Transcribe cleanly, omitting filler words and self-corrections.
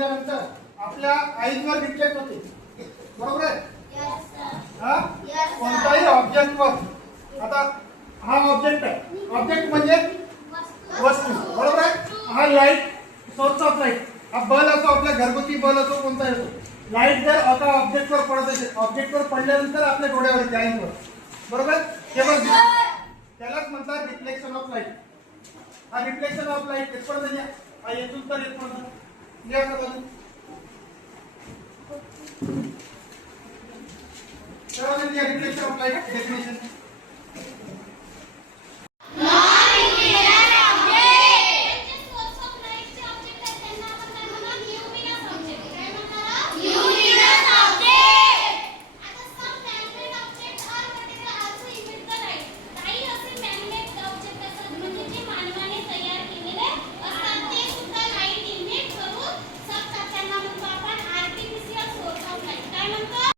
पडल्यानंतर आपल्या आईजवर रिफ्लेक्ट होते, बरोबर आहे? कोणताही ऑब्जेक्टवर, आता हा ऑब्जेक्ट आहे, ऑब्जेक्ट म्हणजे वस्तू, बरोबर आहे? हा लाईट, सोर्स ऑफ लाईट, हा बल्ब असो, आपल्या घरगुती बल्ब असो, कोणता असो, लाईट जर आता ऑब्जेक्टवर पडत असेल, ऑब्जेक्टवर पडल्यानंतर आपल्या डोळ्यावर येते, आईजवर, बरोबर? त्यालाच म्हणतात रिफ्लेक्शन ऑफ लाईट. हा रिफ्लेक्शन ऑफ लाईट येत पडत नाही, हा येथून तर येत पडत क्लिअर करा. रिफ्लेक्शन ऑफ लाईट डेफिनेशन म्हणतात